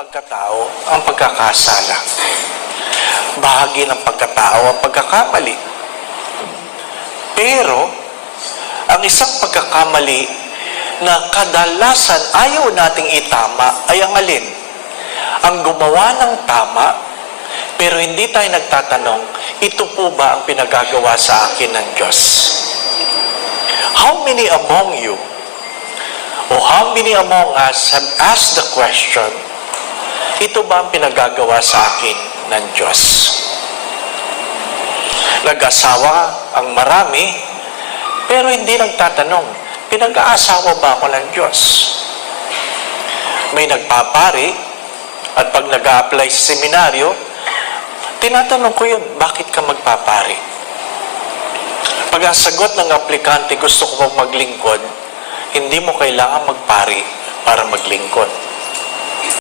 pagkatao ang pagkakasala. Bahagi ng pagkatao ang pagkakamali. Pero, ang isang pagkakamali na kadalasan ayaw nating itama ay ang alin? Ang gumawa ng tama, pero hindi tayo nagtatanong, ito po ba ang pinagagawa sa akin ng Diyos? How many among you, o how many among us have asked the question, ito ba ang pinagagawa sa akin ng Diyos? Nag-asawa ang marami, pero hindi nagtatanong, pinag-aasawa ba ako ng Diyos? May nagpapari, at pag nag-a-apply sa seminaryo, tinatanong ko yun, bakit ka magpapari? Pag ang sagot ng aplikante, gusto ko maglingkod, hindi mo kailangan magpari para maglingkod.